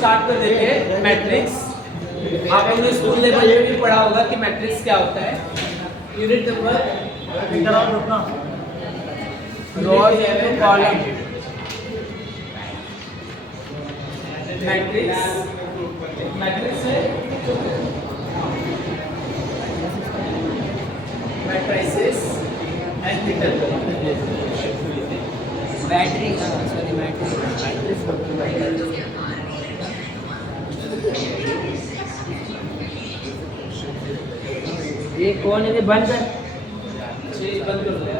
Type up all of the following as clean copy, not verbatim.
Start कर देते हैं मैट्रिक्स। आप लोगों ने स्कूल लेवल में भी पढ़ा होगा कि मैट्रिक्स क्या होता है। Unit number rows and column. Matrix matrix है matrices and battery sorry matrix ये कौन है? बंद कर बंद कर लिया।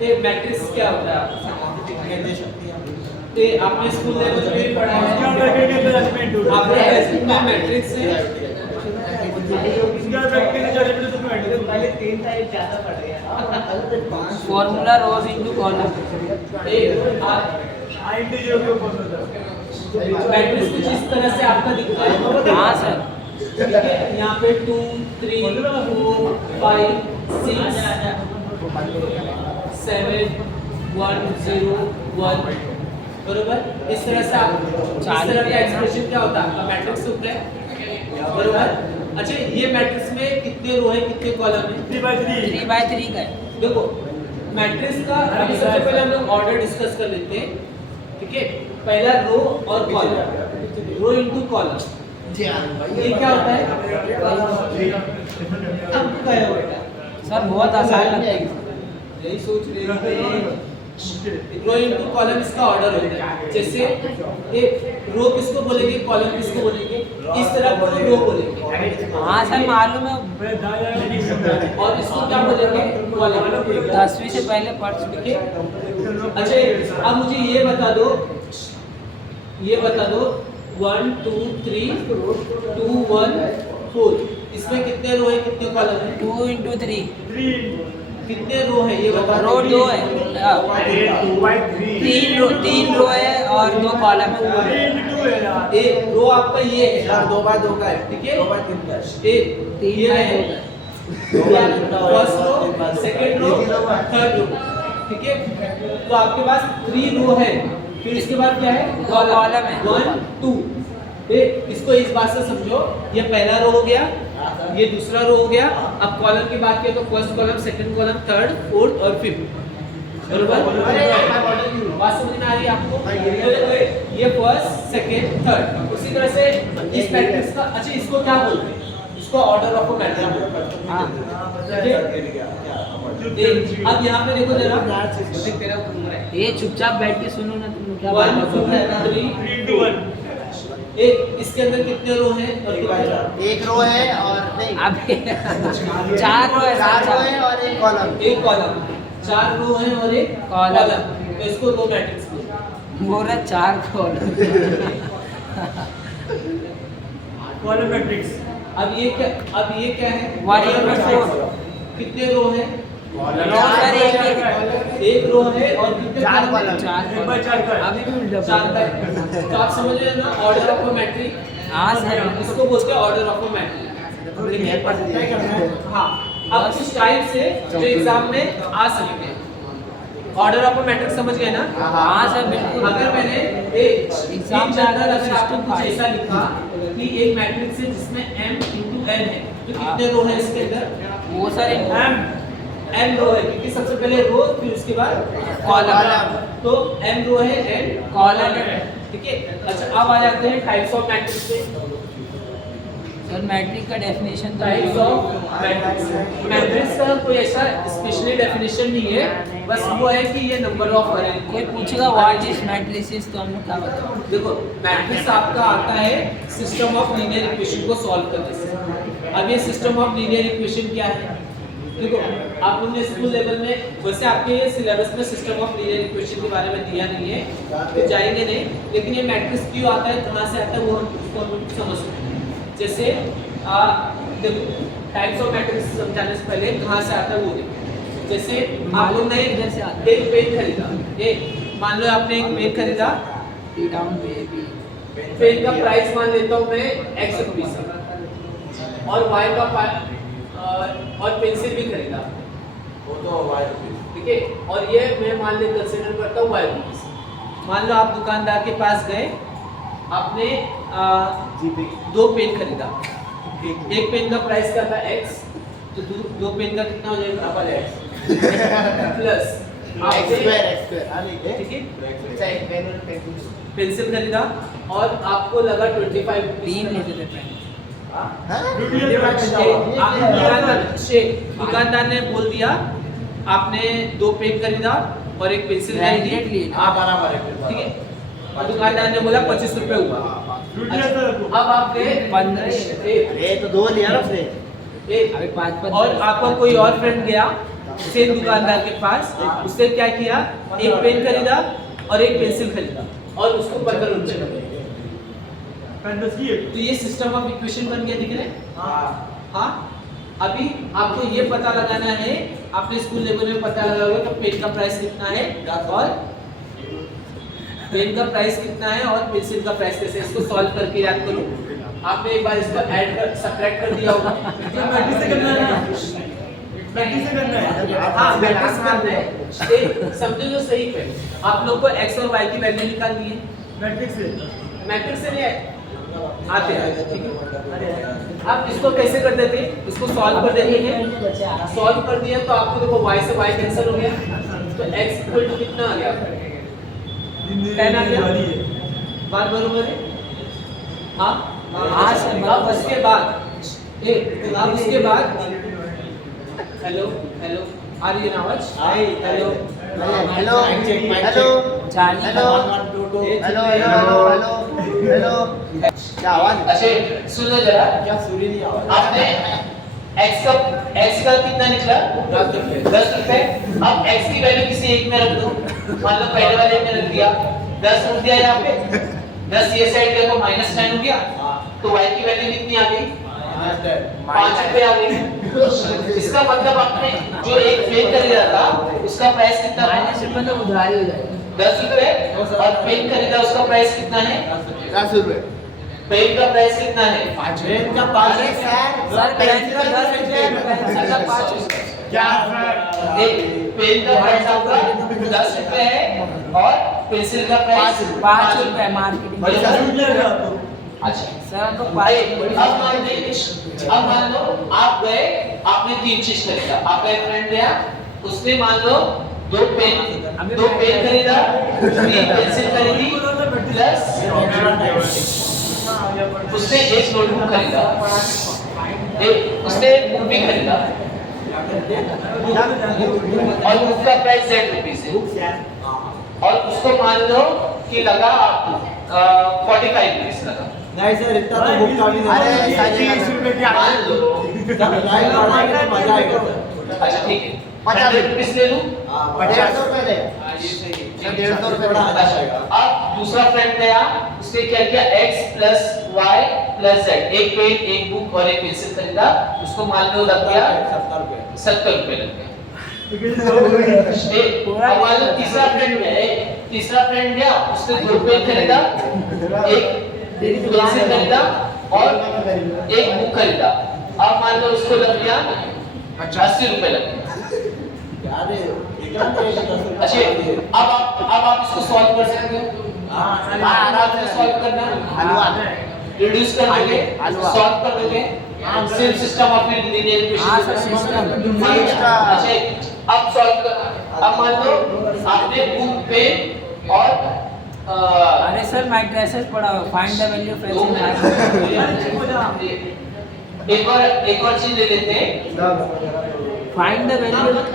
ये मैट्रिक्स क्या होता है ये आपने स्कूल लेवल पे भी पढ़ा है। आपने में मैट्रिक्स है पहले 3 टाइप ज्यादा पढ़ रहे हैं। फॉर्मूला रोज इनटू कॉलम। मैट्रिक्स कुछ इस तरह से आपका दिखता है। हाँ सर, ठीक है, यहाँ पे 2 3 4 5 6 7 1 0 1 बरोबर। इस तरह से आप इस तरह का एक्सप्रेशन क्या होता है आपका मैट्रिक्स होता है बरोबर। अच्छा ये मैट्रिक्स में कितने रो है कितने कॉलम है? 3/3 का है। देखो मैट्रिक्स का अभी सबसे पहले हम लोग ऑर्डर डिस्कस कर लेते हैं। ठीक है, पहला रो और कॉलम, रो इनटू कॉलम। ये क्या होता है? अब क्या है बेटा? सर बहुत आसान लगता है। यही सोच रहे हैं। रो इनटू कॉलम इसका ऑर्डर होता है। जैसे एक रो किसको बोलेंगे कॉलम किसको बोलेंगे, इस तरह को रो बोलेंगे। हाँ सर मालूम है। और इसको क्या बोलेंगे कॉलम। 10वीं से पहले पढ़ चुके। ठीक है। अच्छा अब मुझे ये बता दो 1 2 3 2 1 4 इसमें कितने रो है कितने कॉलम है? 2 × 3 कितने रो है ये बता रो 2 है। 3 रो है और 2 कॉलम है। एक रो आपका ये है 2/2 का है। ठीक है। 2/3 का है। एक 3 ये बाय है 2 first row second row third row. ठीक है, तो आपके पास 3 रो है। फिर इसके बाद क्या है कॉलम है 1 2। इसको इस बात से समझो, ये पहला रो हो गया, ये दूसरा रो हो गया। अब कॉलम की बात करें तो first column second column third fourth और फिफ्थ बरोबर। बात समझ में आ रही है आपको? तो ये फर्स्ट सेकंड थर्ड उसी तरह से इस मैट्रिक्स का। अच्छा इसको क्या बोलते हैं? इसको ऑर्डर ऑफ अ मैट्रिक्स। अब यहाँ पे देखो जरा तेरा ये चुपचाप बैठ के सुनो ना, तुम क्या 1 2 3 2 1। इसके अंदर कितने रो हैं और कितने? एक रो है और नहीं अब 4 रो है। 4 रो है और एक कॉलम। एक कॉलम, 4 रो हैं और एक कॉलम। तो इसको रो मैट्रिक्स बोलते हैं। बोला 4 कॉलम। Column matrix. अब ये क्या है? 1/4 कितने रो हैं? सर एक रो है और कितने 4 कॉलम हैं? कॉलम। 4 अभी भी उल्टा 4 तो आप समझ रहे हैं ना ऑर्डर ऑफ अ मैट्रिक। हाँ सर, इसको बोलते हैं ऑर्डर ऑफ अ मैट्रिक। हाँ, अब कुछ टाइप से जो एग्जाम में आ सकते हैं। ऑर्डर ऑफ अ मैट्रिक समझ गए ना? हाँ सर बिल्कुल। अगर मैंने एक एग्जाम जनरल अगर आपको कुछ ऐसा लिखा कि एक मैट्रिक्स है जिसमें m × n है, तो कितने रो है इसके अंदर? वो सर m रो है, क्योंकि सबसे पहले रो फिर उसके बाद कॉलम। तो m रो है n कॉलम है। ठीक है। अच्छा अब आ जाते हैं टाइप्स ऑफ मैट्रिक्स पे। सर मैट्रिक का डेफिनेशन तो टाइप्स ऑफ मैट्रिक्स। मैट्रिक्स का कोई ऐसा स्पेशली डेफिनेशन नहीं है, बस वो है कि ये नंबर ऑफ अरेंज। कोई पूछेगा व्हाट इज मैट्रिसेस तो हम लोग क्या बताएं? देखो मैट्रिक्स आपका आता है सिस्टम ऑफ लीनियर इक्वेशन को सॉल्व करने से। अब ये सिस्टम ऑफ लीनियर इक्वेशन क्या है? देखो आप लोगों ने स्कूल लेवल में वैसे आपके सिलेबस में सिस्टम ऑफ लीनियर इक्वेशन के बारे में दिया नहीं है तो जाएंगे नहीं, लेकिन ये मैट्रिक्स क्यों आता है कहाँ से आता है वो हम उसको समझ सकते हैं। जैसे देखो टाइप्स ऑफ मैट्रिक्स समझाने से पहले कहाँ से आता है वो देखो। जैसे आप लोग ने इधर से आता है। एक पेन खरीदा, एक मान लो आपने एक पेन खरीदा, पेन का प्राइस मान लेता हूँ मैं x रुपीस और y का और पेंसिल भी खरीदा वो तो y रुपीस ठीक है, और ये मैं मान ले कंसीडर करता हूँ y रुपीस। मान लो आप दुकानदार के पास गए, आपने दो पेन खरीदा, एक पेन का प्राइस क्या था x, तो दो पेन का कितना हो जाएगा डबल x प्लस ठीक है, पेंसिल खरीदा और आपको लगा 25 तीन लेते थे पेन। दुकानदार ने बोल दिया आपने दो पेन खरीदा और एक पेंसिल खरीदी, ठीक है, और दुकानदार ने बोला 25 रुपए हुआ। अब आप गए 15 तो दो लिया ना फिर अभी 5 और आपका कोई और फ्रेंड गया सेम दुकानदार के पास, उसने क्या किया, एक पेन खरीदा और एक पेंसिल खरीदा और उसको 15 रुपए। तो ये सिस्टम ऑफ इक्वेशन बन गया, दिख रहे हैं? हाँ, अभी आपको ये पता लगाना है, आपने स्कूल लेवल में पता लगा होगा कि पेन का प्राइस कितना है और पेन का प्राइस कितना है और पेंसिल का प्राइस कैसे, इसको सॉल्व करके याद करो। आपने एक बार इसको ऐड कर सब्ट्रैक्ट कर दिया होगा, प्रैक्टिस से करना है ना, प्रैक्टिस से करना है। हाँ प्रैक्टिस करना है, समझो जो सही पे आप लोग को x और y की वैल्यू निकालनी है, मैट्रिक्स से नहीं आते हैं, ठीक है। आप इसको कैसे कर देते हैं, इसको सॉल्व कर देते हैं, सॉल्व कर दिया तो आपको देखो y से y कैंसिल हो गया, तो x इक्वल टू कितना आ गया, 10 आ गया, बात बरोबर है? हाँ अब उसके बाद अब उसके बाद हेलो हेलो आ रही है ना आवाज? Hello hello hello Charlie hello hello hello hello क्या आवाज? अच्छा सुनो जरा, क्या सूरी नहीं आवाज? आपने x का कितना निकला 10 रुपए। अब x की वैल्यू किसी एक में रख दो, मान लो पहले वाले में रख दिया, 10 रख दिया यहाँ पे, 10 ये साइड गया तो -10 हो गया, तो y की वैल्यू कितनी आ गई, 5 रुपए आ गई। इसका मतलब आपने जो एक पेन खरीदा था उसका प्राइस कितना था, -10 तो उधार ही हो जाएगा। 10 रुपए, और पेन खरीदा उसका प्राइस कितना है, 10 रुपए। पेन का प्राइस कितना है, पेन का 5 है सर पेन का 10 रुपए अच्छा 5 क्या पेन का प्राइस आपका 10 रुपए है और पेंसिल का प्राइस 5 रुपए मार्केटिंग। अच्छा सर हमको अब मान लो आप गए, आपने 3 चीज खरीदा, आपका एक फ्रेंड गया, उसने मान लो दो पेन खरीदा, 3 पेंसिल खरीदी, प्लस उसने एक नोटबुक खरीदा, उसने एक बुक भी खरीदा और बुक का प्राइस ₹10 है और उसको मान लो कि लगा 45 रुपीस लगा। नहीं सर इतना तो बुक का भी नहीं। 30 रुपए की मान लो लाइन लगाएंगे तो मजा आएगा सर। अच्छा ठीक है 100 रुपीस ले लूं, 150 रुपए ले। ये सही है, 150 रुपए बड़ा आ जाएगा। अब दूसरा फ्रेंड गया, उसने क्या किया, x plus y plus z, एक पेन एक बुक और एक पेंसिल खरीदा, उसको मान लो लग गया 70 रुपए लग गया। अब मान लो तीसरा फ्रेंड गया, उसने 2 पेन खरीदा, एक पेंसिल खरीदा और एक बुक खरीदा, अब मान लो उसको लग गया 80 रुपए लग गया। अच्छा अब आप इसको सॉल्व कर सकते हो, आराम से सॉल्व करना, रिड्यूस कर दोगे, सॉल्व कर दोगे, same system of linear equation. अच्छा अब सॉल्व कर, अब मान लो आपने बुक पेन और अरे सर मैट्रिसेस पढ़ा हो, फाइंड द वैल्यू ऑफ एक और चीज ले लेते हैं, find the value of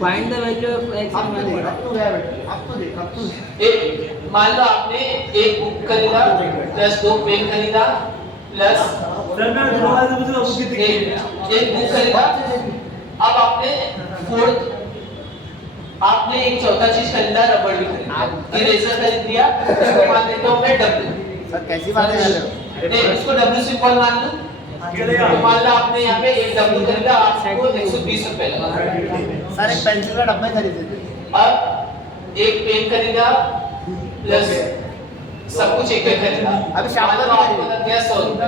x मान लो आपने एक बुक खरीदा प्लस 2 पेन खरीदा प्लस एक बुक खरीदा, अब आपने एक चौथा चीज खरीदा, रबड़ भी खरीदा, इरेजर खरीद दिया, इसको मान लेता हूं मैं W। सर कैसी बात है उसको W सिंबल मान लूं, तो मान लो आपने यहाँ पे एक W खरीदा, आपको 120 रुपए लगा। सर एक पेंसिल का डब्बा खरीदे थे। अब एक पेन खरीदा प्लस सब कुछ एक खरीदा, अभी शार्पनर भी आपको लग गया 100 रुपए।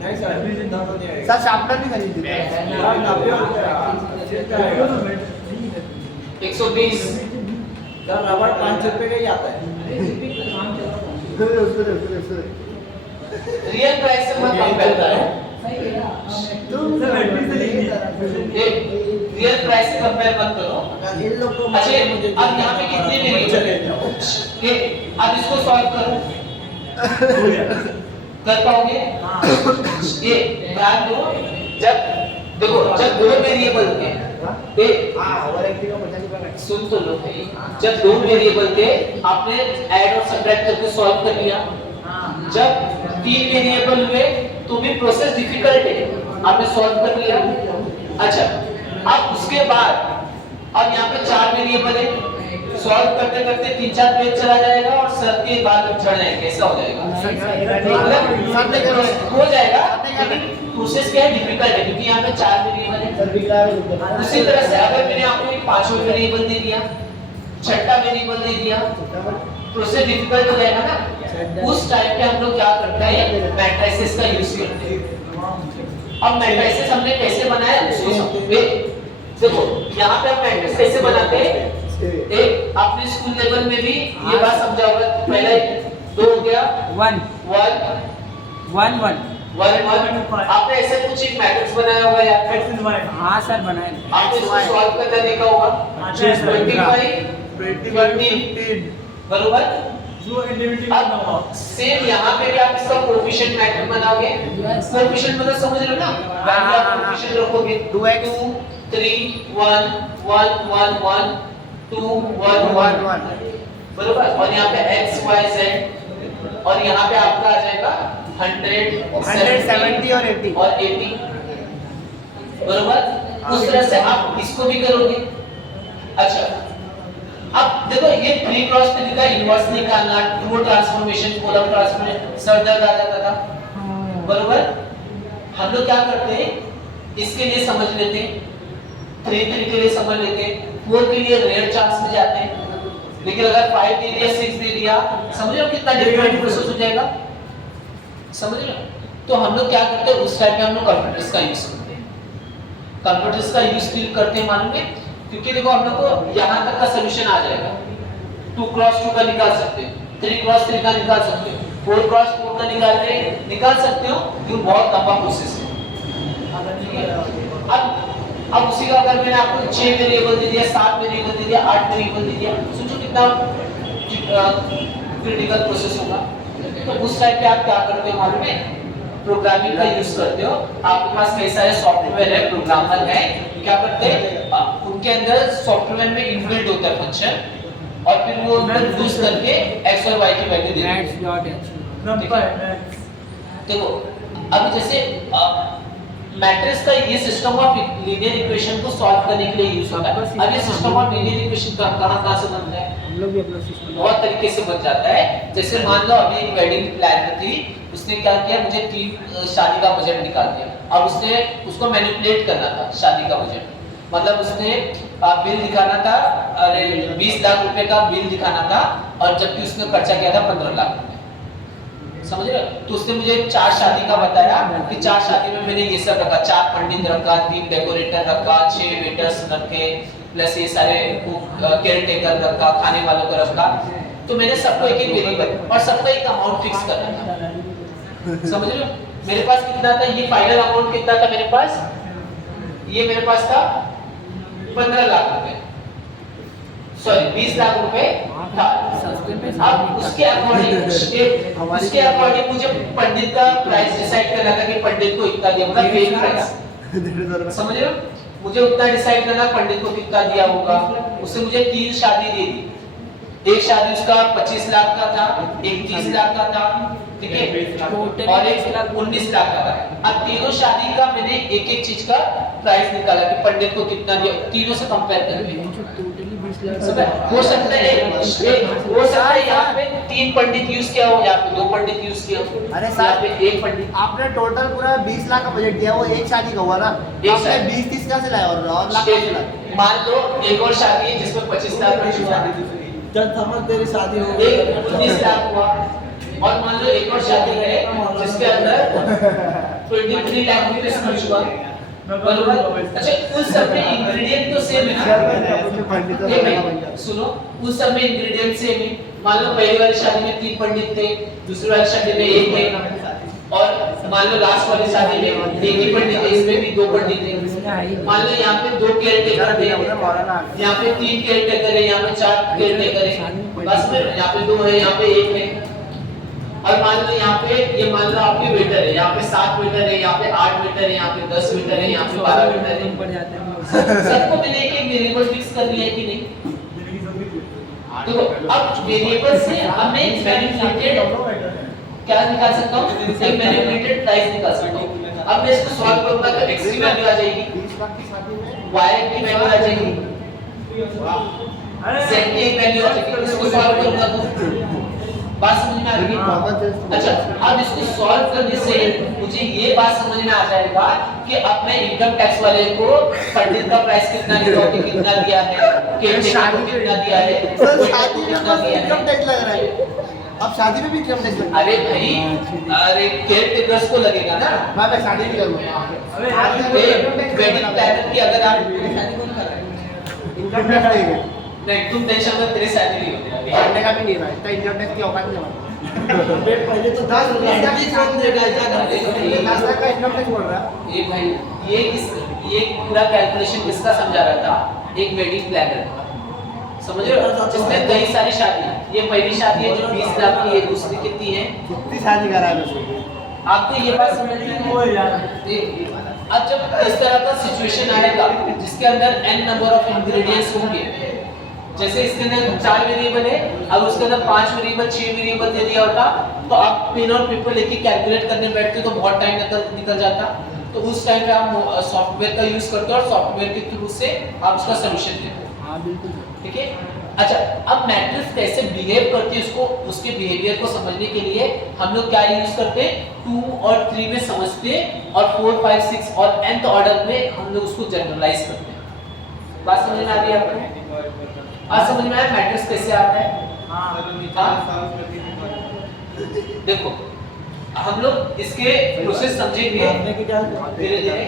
नहीं सर शार्पनर भी खरीदे थे। 120 का रबड़ 500 रुपए का ही आता है रियल प्राइस से मैं कंपेयर कर रहा हूँ रियल प्राइस से कंपेयर मत करो। इन लोग को अच्छा अब यहाँ पे कितने वेरिएबल है अब इसको सॉल्व करो कर पाओगे ये ध्यान दो जब देखो जब दो वेरिएबल थे सुन तो लो भाई जब दो वेरिएबल थे आपने ऐड और सब्ट्रैक्ट करके सॉल्व कर लिया जब तीन वेरिएबल हुए तो भी प्रोसेस डिफिकल्ट है आपने सॉल्व कर लिया अच्छा अब उसके बाद अब यहाँ पे चार वेरिएबल है सॉल्व करते करते 3-4 पेज चला जाएगा और सर के बाद चढ़ जाएगा कैसा हो जाएगा हो जाएगा लेकिन प्रोसेस क्या है डिफिकल्ट है क्योंकि यहाँ पे चार वेरिएबल है उसी तरह से अगर मैंने आपको एक पांचवा वेरिएबल दे दिया छठा वेरिएबल दे दिया प्रोसेस डिफिकल्ट हो जाएगा ना उस टाइप पे हम लोग क्या करते हैं मैट्रिसेस का यूज करते हैं अब मैट्रिसेस हमने कैसे बनाया उसको समझो देखो यहाँ पे हम मैट्रिक्स कैसे बनाते हैं एक आपने स्कूल लेवल में भी ये बात समझा होगा पहला दो हो गया 1 आपने ऐसे कुछ एक मैट्रिक्स बनाया होगा या हाँ सर बनाए आपने इसको सॉल्व करना देखा होगा 25 बरोबर अब सेम यहाँ पे भी आप इसका कोएफिशिएंट मैट्रिक्स बनाओगे कोएफिशिएंट मतलब समझ लो ना वैल्यू आप कोएफिशिएंट रखोगे 2x 3 1 1 1 1 2 1 1 बरोबर और यहाँ पे x y z और यहाँ पे आपका आ जाएगा 170 और 80 बरोबर उस तरह से आप इसको भी करोगे अच्छा अब देखो ये 3 क्रॉस 3 का इनवर्स निकालना true transformation column transformation sir दर्द आ जाता था बरोबर हम लोग क्या करते हैं इसके लिए समझ लेते हैं 3 के लिए समझ लेते हैं 4 के लिए रेयर चांस में जाते हैं लेकिन अगर 5 दे दिया 6 दे दिया समझ लो कितना डिफरेंट प्रोसेस हो जाएगा समझ लो तो हम लोग क्या करते हैं उस टाइम में हम लोग कंप्यूटर्स का यूज करते हैं कंप्यूटर्स का यूज क्यों करते हैं मालूम है क्योंकि देखो हम लोग को यहाँ तक का सॉल्यूशन आ जाएगा 2 क्रॉस 2 का निकाल सकते हो 3 क्रॉस 3 का निकाल सकते हो 4 क्रॉस 4 का निकाल सकते हो क्यों बहुत लंबा प्रोसेस है अब उसी का अगर मैंने आपको 6 वेरिएबल दे दिया 7 वेरिएबल दे दिया 8 वेरिएबल दे दिया सोचो कितना क्रिटिकल प्रोसेस होगा तो उस टाइप पे आप क्या करते हो मालूम है प्रोग्रामिंग का यूज करते हो आपके पास कई सारे सॉफ्टवेयर है प्रोग्रामर है क्या करते हैं उनके अंदर सॉफ्टवेयर में इनबिल्ट होता है फंक्शन और फिर वो यूज करके x और y की वैल्यू देते हैं देखो अभी जैसे मैट्रिक्स का ये सिस्टम ऑफ लीनियर इक्वेशन को सॉल्व करने के लिए यूज होता है अब ये सिस्टम ऑफ लीनियर इक्वेशन कहां से बनता है हम लोग भी अपना सिस्टम बहुत तरीके से बन जाता है जैसे मान लो अभी एक वेडिंग प्लान थी उसने क्या किया मुझे 3 शादी का बजट निकाल दिया अब उसने उसको मैनिपुलेट करना था शादी का बजट मतलब उसने बिल दिखाना था अरे 20 लाख रुपए का बिल दिखाना था और जबकि उसने खर्चा किया था 15 लाख रुपए समझ रहे हो तो उसने मुझे 4 शादी का बताया कि 4 शादी में मैंने ये सब रखा 4 पंडित रखा 3 डेकोरेटर रखा 6 वेटर्स रखे प्लस ये सारे केयर टेकर रखा खाने वालों को रखा तो मैंने सबको एक वेरिएबल और सबका एक अमाउंट फिक्स करना था समझ रहे हो मेरे पास कितना था ये फाइनल अमाउंट कितना था मेरे पास ये मेरे पास था 15 लाख रुपए सॉरी 20 लाख रुपए था अब उसके अकॉर्डिंग मुझे पंडित का प्राइस डिसाइड करना था कि पंडित को इतना दिया मतलब फेक प्राइस समझ रहे हो मुझे उतना डिसाइड करना पंडित को कितना दिया होगा उससे मुझे 3 शादी दे दी एक शादी उसका 25 लाख का था एक 30 लाख का था ठीक है और एक 19 लाख का था अब तीनों शादी का मैंने एक एक चीज का प्राइस निकाला कि पंडित को कितना दिया तीनों से कंपेयर करके हो सकता है यहाँ पे 3 पंडित यूज किया हो यहाँ पे 2 पंडित यूज किया हो अरे यहाँ पे 1 पंडित आपने टोटल पूरा 20 लाख का बजट दिया वो एक शादी का हुआ ना एक आपने शादी। 20-30 कहाँ से लाया और लाख कहाँ से लाया मान लो एक और शादी है जिसमें 25 लाख का हुआ जब थमक तेरी शादी हो एक 19 लाख हुआ और मान लो एक और शादी है जिसके अंदर 23 लाख रुपए खर्च हुआ बरोबर। अच्छा उस सब में इंग्रेडिएंट तो सेम है ना, ये भाई सुनो, उस सब में इंग्रेडिएंट सेम है। मान लो पहली वाली शादी में 3 पंडित थे, दूसरी वाली शादी में 1 थे, और मान लो लास्ट वाली शादी में 1 ही पंडित है, इसमें भी 2 पंडित थे। मान लो यहाँ पे 2 केयरटेकर थे, यहाँ पे 3 केयरटेकर है, यहाँ पे 4 केयरटेकर है, बस में यहाँ पे 2 है, यहाँ पे 1 है। और मान लो यहाँ पे ये मान लो आपके वेटर है, यहाँ पे 7 वेटर है, यहाँ पे 8 वेटर है, यहाँ पे 10 वेटर है, यहाँ पे 12 वेटर है। सबको मैंने एक वेरिएबल फिक्स कर लिया है कि नहीं? देखो अब वेरिएबल से अब मैं मैनिपुलेटेड क्या निकाल सकता हूँ, एक मैनिपुलेटेड प्राइस निकाल सकता हूँ। अब मैं इसको सॉल्व करूंगा तो x की वैल्यू आ जाएगी, y की वैल्यू आ जाएगी, z की एक वैल्यू आ जाएगी। इसको सॉल्व करूंगा तो बात समझ में आ रही है? अच्छा अब इसको सॉल्व करने से मुझे ये बात समझ में आ जाएगा कि अब मैं इनकम टैक्स वाले को पंडित का प्राइस कितना दिया है, कितना दिया है, केयरटेकर को कितना दिया है, सर शादी में बस इनकम टैक्स लग रहा है, अब शादी में भी इनकम टैक्स लग रहा है। अरे भाई अरे केयरटेकर्स को लगेगा ना, मैं शादी भी करूंगा। वेडिंग प्लानर की अगर आप इनकम टैक्स लगेगा, नहीं तुम टेंशन मत, तेरी शादी नहीं होने वाली। करने का भी नहीं रहा है, तो इनकम टैक्स की औकात नहीं है। पहले तो 10 लाख की कौन देगा, क्या करेगा? 10 लाख का इनकम टैक्स बोल रहा है। ये भाई ये पूरा कैलकुलेशन किसका समझा रहा था, एक वेडिंग प्लानर का, समझ रहे हो, जिसमें कई सारी शादी, ये पहली शादी है जो 20 लाख की है, दूसरी कितनी है, कितनी शादी करा है आपको ये बात समझ में नहीं? अब जब इस तरह का सिचुएशन आएगा जिसके अंदर n नंबर ऑफ इंग्रेडिएंट्स होंगे, जैसे इसके अंदर 4 वेरिएबल है, अब उसके अंदर 5 वेरिएबल 6 वेरिएबल दे दिया होता तो आप पेन और पेपर लेके कैलकुलेट करने बैठते तो बहुत टाइम निकल जाता। तो उस टाइम पे आप सॉफ्टवेयर का यूज करते हो और सॉफ्टवेयर के थ्रू से आप उसका सॉल्यूशन देते हो। हाँ बिल्कुल। ठीक है। अच्छा अब मैट्रिक्स कैसे बिहेव करती है, उसको उसके बिहेवियर को समझने के लिए हम लोग क्या यूज करते हैं, 2 और 3 में समझते हैं और 4 5 6 और nth ऑर्डर में हम लोग उसको जनरलाइज करते हैं। बात समझ में आ रही है आपको? आज समझ में आया मैट्रिक्स कैसे आता है? हाँ देखो हम लोग इसके प्रोसेस समझेंगे धीरे धीरे।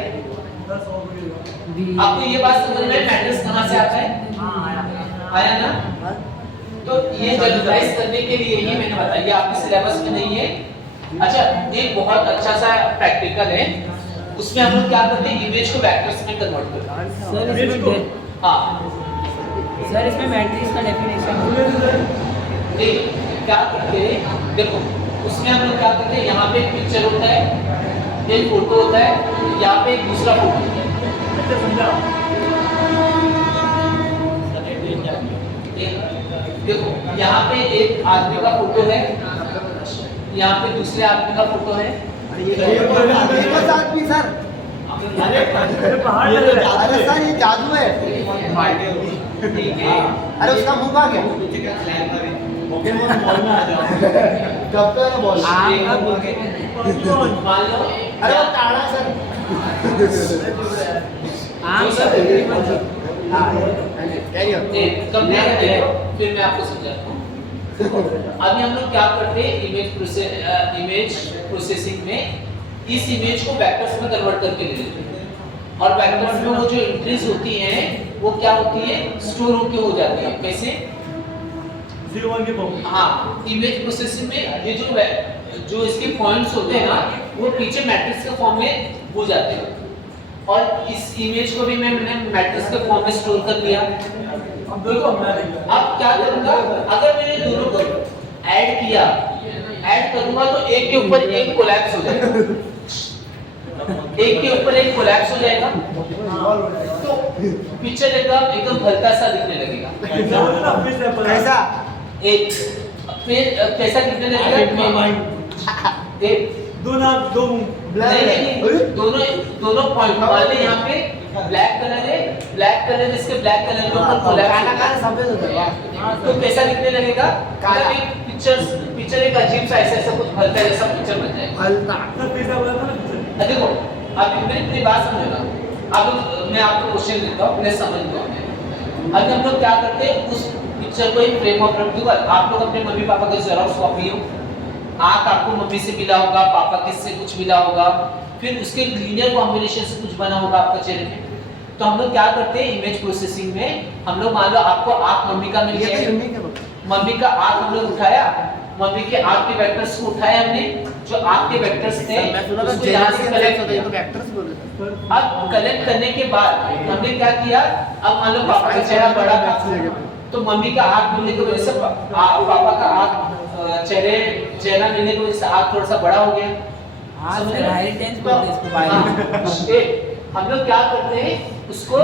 आपको ये बात समझ में मैट्रिक्स कहाँ से आता है? आया ना? तो ये जनरलाइज करने के लिए ही मैंने बताया, ये आपके सिलेबस में नहीं है। अच्छा एक बहुत अच्छा सा प्रैक्टिकल है, उसमें हम लोग क्या करते हैं, इमेज को वेक्टर्स में कन्वर्ट करते हैं। हाँ सर इसमें मैट्रिक्स का डेफिनेशन क्या करते हैं, देखो उसमें हम लोग क्या करते हैं, यहाँ पे एक पिक्चर होता है, एक फोटो होता है, यहाँ पे एक दूसरा फोटो होता है। देखो यहाँ पे एक आदमी का फोटो है, यहाँ पे दूसरे आदमी का फोटो है। आदमी सर, अरे सर ये जादू है। ठीक है। अरे उसका मुंह कहाँ गया? कब तो बोल मान लो अरे वो काढ़ा सर। फिर मैं आपको समझाता हूँ। अभी हम लोग क्या करते हैं, इमेज प्रोसेसिंग में इस इमेज को वेक्टर्स में कन्वर्ट करके ले लेते हैं और वेक्टर्स में वो जो एंट्रीज होती हैं वो क्या होती है, स्टोर होके हो जाती है। कैसे? हाँ इमेज प्रोसेसिंग में ये जो इसके पॉइंट्स होते हैं ना वो पीछे मैट्रिक्स के फॉर्म में हो जाते हैं और इस इमेज को भी मैंने मैट्रिक्स के फॉर्म में स्टोर कर दिया। अब क्या करूंगा, अगर मैंने दोनों को ऐड किया, ऐड करूंगा तो एक के ऊपर एक कोलैप्स हो जाएगा, एक के ऊपर एक कोलैप्स हो जाएगा तो पिक्चर एकदम हल्का सा दिखने लगेगा। कैसा? एक फिर कैसा दिखने लगेगा, एक दोनों पॉइंट वाले यहाँ पे ब्लैक कलर इसके ब्लैक कलर के ऊपर तो कैसा दिखने लगेगा, एक पिक्चर एक अजीब सा ऐसा कुछ हल्का जैसा पिक्चर बन जाएगा। देखो आप मेरी बात समझना, अब मैं आपको क्वेश्चन देता हूँ, प्लीज समझ लो। अभी हम लोग क्या करते हैं, उस पिक्चर को एक फ्रेम ऑफ रख दूंगा। आप लोग अपने मम्मी पापा का जेरॉक्स कॉपी हो, आंख आपको मम्मी से मिला होगा, पापा किससे कुछ मिला होगा, फिर उसके लीनियर कॉम्बिनेशन से कुछ बना होगा आपका चेहरे में। तो हम लोग क्या करते हैं इमेज प्रोसेसिंग में, हम लोग मान लो आपको आँख मम्मी का मिल ये तो गया, यूनिक है बाबा। मम्मी का आँख हम लोग उठाया, मम्मी के आँख के वेक्टर्स को उठाया हमने, जो आँख के वेक्टर्स थे मैं सुना था उसको यहाँ से कलेक्ट होता है, किया। ये तो एक्टर्स बोल रहे थे। अब कलेक्ट करने के बाद हमने क्या किया, अब मान लो पापा का चेहरा बड़ा था तो मम्मी का आँख मिलने की वजह से पापा का आँख चेहरा मिलने की वजह से आँख थोड़ा सा बड़ा हो गया। हाँ समझ सर, रहे हो? हेरिटेज तो- बोलते हैं इसको बायो। हाँ, हम लोग क्या करते हैं उसको,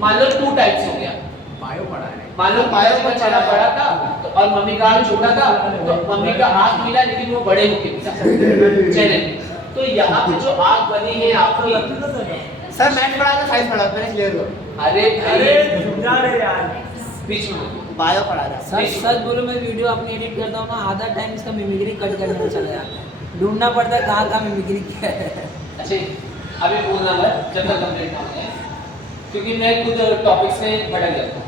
मान लो 2 टाइप्स हो गया, बायो पढ़ा है। मान लो पापा का चेहरा बड़ा था तो और मम्मी का आँख छोटा था, तो मम्मी का आँख मिला लेकिन वो बड़े होके मिला चेहरे में। तो यहाँ पे जो आँख बनी है आपकी, सर मैथ पढ़ा था, साइंस पढ़ा था, मैंने क्लियर हुआ। अरे यार बीच में बायो पढ़ा था। सच सच बोलो, मैं वीडियो अपनी एडिट करता हूँ ना, आधा टाइम इसका मिमिक्री कट करने में चला जाता है, ढूंढना पड़ता है कहाँ कहाँ मिमिक्री किया है। अच्छा अभी बोलना मत जब तक कंप्लीट ना हो जाए, क्योंकि मैं खुद टॉपिक से भटक जाता हूँ।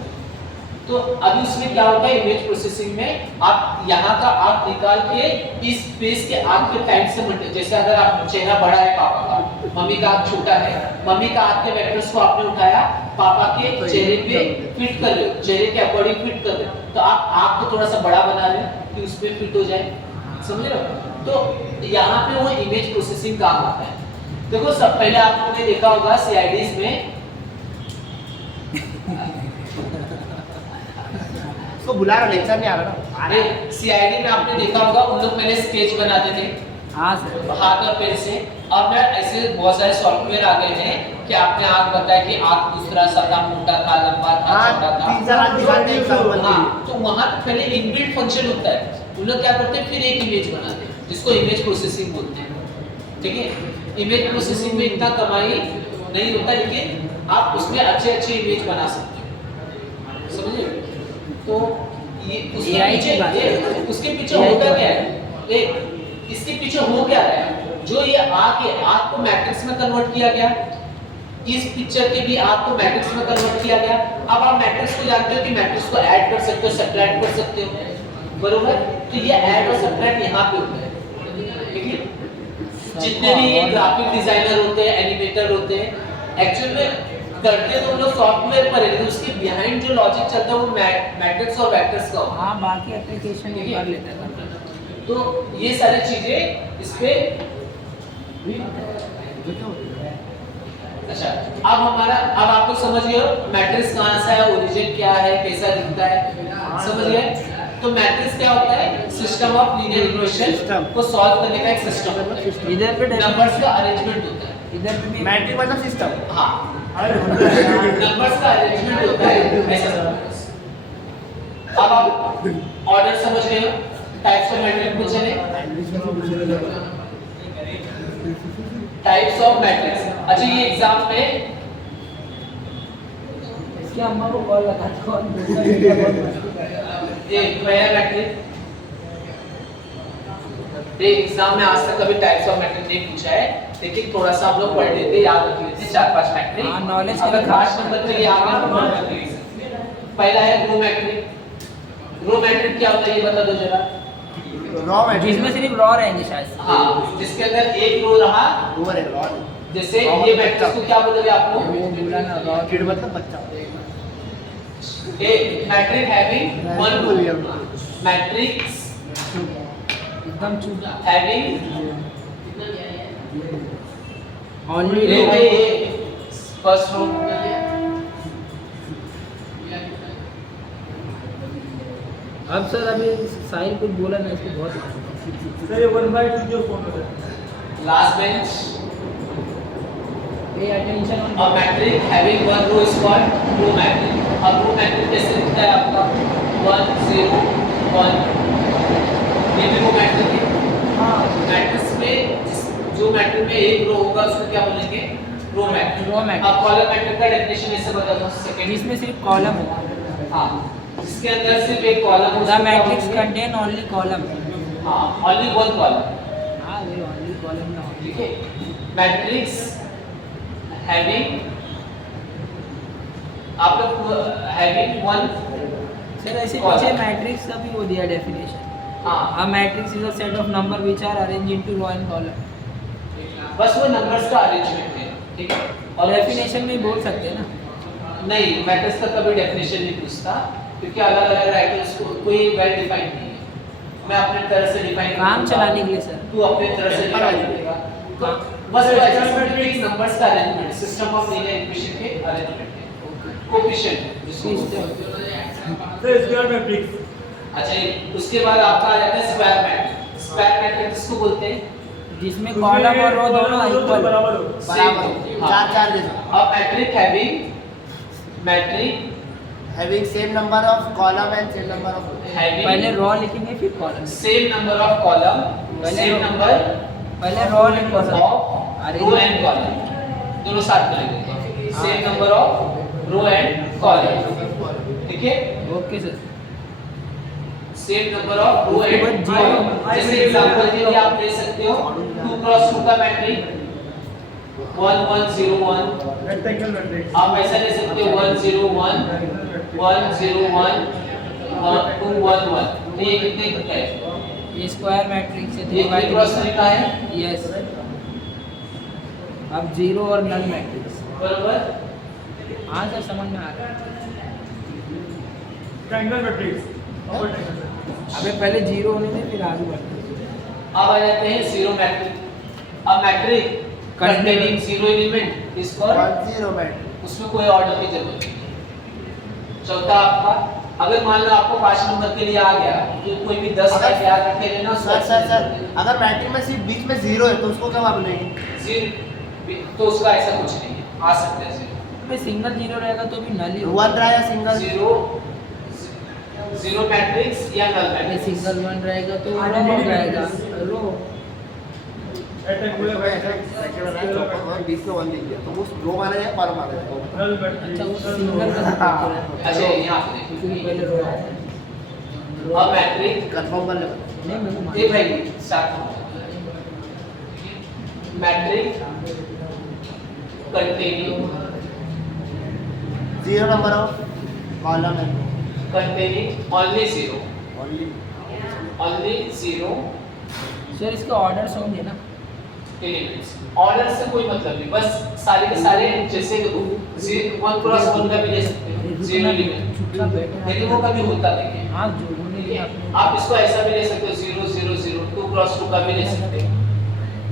तो अभी उसमें क्या होता है इमेज प्रोसेसिंग में, आप यहाँ का आँख निकाल के इस फेस के आँख के टाइम से मल्टी, जैसे अगर आप चेहरा बड़ा है पापा का, मम्मी का आँख छोटा है, मम्मी का आँख के वेक्टर्स को आपने उठाया, पापा के चेहरे पे फिट कर रहे हो, चेहरे के अकॉर्डिंग फिट कर रहे हो, तो आप आँख को थोड़ा सा बड़ा बना रहे हो कि उसमें फिट हो जाए, समझ रहे हो? तो यहाँ पे वो इमेज प्रोसेसिंग काम आता है। देखो सब पहले आपने देखा होगा CIDs में, उसको बुला रहा, लेक्चर नहीं आ रहा ना। अरे CID में आपने देखा होगा उन लोग पहले स्केच बनाते थे हाँ सर, हाथ और पैर से, और मैं ऐसे बहुत सारे सॉफ्टवेयर आ गए हैं कि आपने आँख बताया कि आँख दूसरा सा था, मोटा था, लंबा था, हाँ, छोटा था। 3-4 हाथ दिखाते हैं एग्जाम्पल। हाँ, तो वहाँ पहले इनबिल्ट फंक्शन होता है, उन लोग क्या करते हैं फिर एक इमेज बनाते हैं जिसको इमेज प्रोसेसिंग बोलते हैं, ठीक है। इमेज प्रोसेसिंग में इतना कमाई नहीं होता, लेकिन आप उसमें अच्छे अच्छे इमेज बना सकते हो, समझे? तो ये उसके AI पीछे की बात है। उसके पीछे AI होता की क्या है, इसके पीछे हो क्या रहा है, जो ये आँख को मैट्रिक्स में कन्वर्ट किया गया, इस पिक्चर के भी आँख को मैट्रिक्स में कन्वर्ट किया गया। अब आप मैट्रिक्स को जानते हो कि मैट्रिक्स को ऐड कर सकते हो, सब्ट्रैक्ट कर सकते हो, बरोबर? तो ये ऐड और सब्ट्रैक्ट यहाँ पे होता है, ठीक है। जितने भी ये ग्राफिक डिजाइनर होते हैं, एनिमेटर होते हैं, एक्चुअल में करते तो हम लोग सॉफ्टवेयर पर है, लेकिन उसके बिहाइंड जो लॉजिक चलता है वो मैट्रिक्स और वेक्टर्स का होता है। हाँ बाकी एप्लीकेशन ठीक है। कर लेते हैं। तो ये सारी चीजें इस पे, अच्छा अब आपको समझ गए हो मैट्रिक्स कहाँ से है, ओरिजिन क्या है, कैसा दिखता है, समझ गए? तो मैट्रिक्स क्या होता है, सिस्टम ऑफ लीनियर इक्वेशन को सॉल्व करने का एक सिस्टम होता है, इधर पे नंबर्स का अरेंजमेंट होता है। इधर पे भी मैट्रिक मतलब सिस्टम। हाँ, नंबर्स का अरेंजमेंट होता है ऐसा सब। अब आप ऑर्डर समझ गए हो, टाइप्स ऑफ मैट्रिक्स को चले, टाइप्स ऑफ मैट्रिक्स। अच्छा ये एग्जाम में इसके अम्मा को कॉल लगा तो कौन बोलता है क्या बहुत मुश्किल है। ये पहला मैट्रिक, ये एग्जाम में आज तक कभी टाइप्स ऑफ मैट्रिक्स नहीं पूछा है, लेकिन थोड़ा सा हम लोग पढ़ लेते, याद रख लेते 4-5 मैट्रिक। हाँ, knowledge अगर के खास नंबर पे ये आ गया तो नंबर पे लिख सकते हैं। पहला है रो मैट्रिक। रो मैट्रिक क्या होता है ये बता दो जरा। रॉ मैट्रिक जिसमें सिर्फ रॉ रहेंगे शायद। हाँ, जिसके अंदर एक रो रहा, ओवर है रॉ। जैसे ये मैट्रिक्स को क्या बोलोगे आप लोग? वो बोला ना रॉ किड मतलब बच्चा। A matrix having one row, matrix एकदम चुप। Having only first row. अब सर अभी साहिल कुछ बोला ना, इसको बहुत सर ये 1/2 जो फोन कर last bench. Pay attention on A matrix having one row is called row matrix. अब row matrix कैसे दिखता है आपका? 1 0 1। ये भी row matrix है। हाँ, मैट्रिक्स में जो मैट्रिक्स में एक रो होगा उसको क्या बोलेंगे? Row matrix. Row matrix। अब कॉलम मैट्रिक्स का डेफिनेशन ऐसे बता दो सेकंड। जिसमें सिर्फ कॉलम होगा। हाँ, जिसके अंदर सिर्फ एक कॉलम हो। The matrix contain only column. हाँ, only one column। हाँ वही ओनली कॉलम ना हो। ठीक है, मैट्रिक्स हैविंग आप लोग हैविंग वन। सर ऐसे Column। पीछे मैट्रिक्स का भी वो दिया डेफिनेशन। हाँ, A matrix is a set of number which are arranged into row and column. बस वो नंबर्स का अरेंजमेंट है, ठीक है। और डेफिनेशन में बोल सकते हैं ना। नहीं, मैट्रिक्स का कभी डेफिनेशन नहीं पूछता, क्योंकि अलग अलग राइटर्स को कोई वेल डिफाइंड नहीं है। मैं अपने तरह से डिफाइन काम चलाने के लिए सर। तू अपने तरह से डिफाइन करेगा। तो बस वो ऐसा सिंपली नंबर्स का arrangement, system of linear equation के अरेंजमेंट है, कोएफिशिएंट जिसको बोलते हैं। Sir square matrix. अच्छा, उसके बाद आपका आ जाता है स्क्वायर मैट्रिक्स। स्क्वायर मैट्रिक्स किसको बोलते हैं? जिसमें कॉलम और रो दोनों इक्वल बराबर हो। Same, हाँ। चार चार जैसा अब matric having same number of column and same number of having पहले रो लिखेंगे फिर column. same number of column, पहले same row- number पहले रो लिखो sir. of row and column, दोनों साथ में लिखेंगे। same number of row and column, ठीक है। Okay sir. Same number of row उसके बाद एंड जीरो। कॉलम। जैसे एग्जांपल के लिए आप ले सकते हो 2 क्रॉस 2 का मैट्रिक 1 1 0 1। Rectangle matrix. आप ऐसा ले सकते हो 1 0 1 1 0 1 2 1 1। तो ये कितने का है? ये स्क्वायर मैट्रिक्स है। ये 3 क्रॉस 3 का है। यस। अब जीरो और नल मैट्रिक्स। बराबर। हाँ सर, समझ में आ रहा है। Triangle matrix. और ट्रायंगल। अबे पहले जीरो होने में फिर आगे बढ़ते हैं। अब आ जाते हैं जीरो मैट्रिक। अब matrix containing zero element is called 1 0 matrix. उसमें कोई ऑर्डर की जरूरत नहीं। चौथा आपका, अगर मान लो आपको 5 नंबर के लिए आ गया तो कोई भी 10 का याद रखे लेना। सर अगर मैट्रिक में सिर्फ बीच में 0 है तो उसको क्या आप लेंगे? जीरो, तो उसका ऐसा कुछ नहीं है, आ सकते हैं जीरो। में सिंगल जीरो रहेगा तो भी नल ही होगा। 1 रहा या सिंगल? जीरो मैट्रिक्स या नल में मैट्रिक्स। सिंगल वन रहेगा तो रो हो जाएगा। रो रेक्टेंगुलर बीच में 1 लिख दिया तो वो रो माना जाए कॉलम माना जाए? नल अच्छा, वो मैट्रिक्स। सिंगल का मतलब अच्छा, यहाँ पे देखो। क्योंकि पहले रो है। अब मैट्रिक कंफर्म कर ले। नहीं मेरे को ये मालूम। भाई start matrix containing 0 number of column and containing only zero sir इसके ऑर्डर्स होंगे ना। elements। ऑर्डर से कोई मतलब नहीं, बस सारे के सारे जैसे 1 क्रॉस 1 का भी ले सकते हो, जीरो एलिमेंट, चुपचाप बैठे हैं। लेकिन वो कभी होता नहीं है। हाँ जोड़ने के लिए आपने आप इसको ऐसा भी ले सकते हो 0 0 0 2 क्रॉस 2 का भी ले सकते हो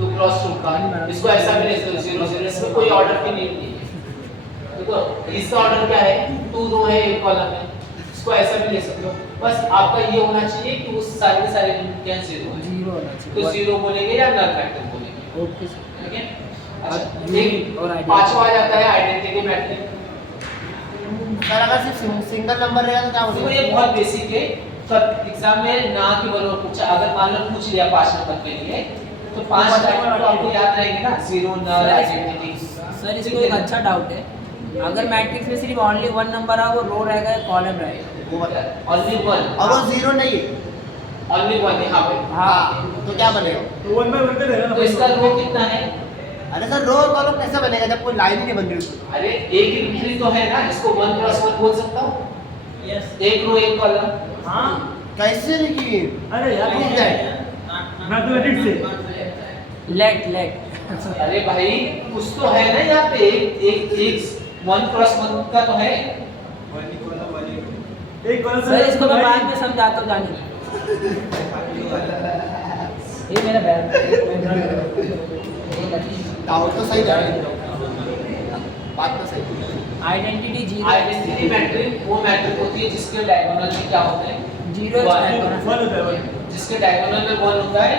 2 क्रॉस 2 का, इसको ऐसा भी ले सकते हो 0 0। इसमें कोई ऑर्डर की नीड नहीं है। देखो इसका ऑर्डर क्या है, 2 रो है 1 कॉलम है, इसको ऐसा भी ले सकते हो। बस आपका ये होना चाहिए कि वो सारे के सारे एलिमेंट क्या जीरो है, जीरो होना तो चाहिए। जीरो बोलेंगे या नल फैक्टर बोलेंगे, ओके सर। ठीक है। और अच्छा, एक और identity। पांचवा आ जाता है आइडेंटिटी मैट्रिक्स। सर अगर सिर्फ सिंगल नंबर रहेगा तो क्या देखो होगा? ये बहुत बेसिक है, तो एग्जाम में ना केवल वो पूछा, अगर मान लो पूछ लिया 5 नंबर के लिए तो 5 टाइम तो आपको याद रहेंगे ना, जीरो नल आइडेंटिटी। सर इसको एक अच्छा डाउट है, अगर मैट्रिक्स में सिर्फ ओनली वन नंबर है वो रो रहेगा या कॉलम रहेगा? वो बता। ओनली वन, और वो 0 नहीं है ओनली वन यहाँ पे। हाँ तो क्या बनेगा? तो 1 बाय 1 का रहेगा ना। तो इसका रो कितना है? अरे सर रो और कॉलम कैसे बनेगा जब कोई लाइन ही नहीं बन रही उसमें? अरे एक ही एंट्री तो है ना, इसको 1 क्रॉस 1 बोल सकता हूँ। यस। एक रो एक कॉलम। हाँ। कैसे लिखी? अरे यार Prove that. मैथमेटिक्स से। लेट अरे भाई कुछ तो है ना यहाँ पे, एक 1 क्रॉस 1 का तो है। एक कॉलम सर इसको मैं बाद में समझाता हूँ, जानिए। ये मेरा बैग डाउट तो सही है, बात तो सही है। Identity zero. आइडेंटिटी मैट्रिक वो मैट्रिक होती है जिसके डायगोनल में क्या होता है, जीरो One. 1 होता है 1। जिसके डायगोनल में 1 होता है।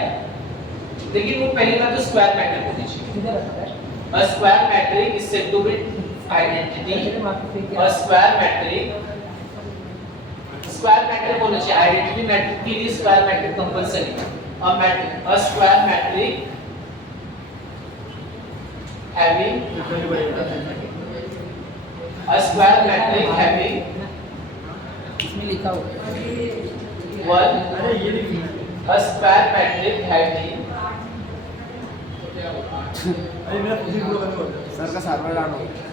लेकिन वो पहली बात तो स्क्वायर मैट्रिक होनी चाहिए। किधर रखा है? A square matrix is said to be identity। A square matrix होना चाहिए, आइडेंटिटी मैट्रिक के लिए square matrix compulsory. A square matrix having इसमें लिखा हुआ है। one, अरे ये लिखना। a square matrix having अरे मेरा फिजिक्स ग्रुप बंद कर दो। सर का सर्वर डाउन हो गया।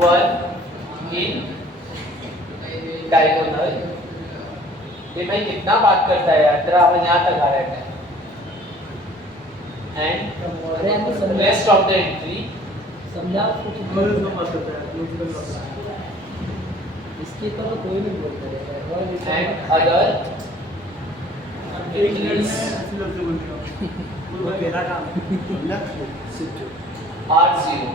one in diagonal ये भाई कितना बात करता है यार, तेरा आवाज यहाँ तक आ रहा है। अरे हमको एंड समझा रेस्ट ऑफ द एंट्री समझा कुछ कॉलेज में बात करता है म्यूजिकल बात इसके तो कोई नहीं बोलता है एंड अदर एक मिनट में ऐसे लफ्ज़ बोल दिया वो मेरा काम है आर 0।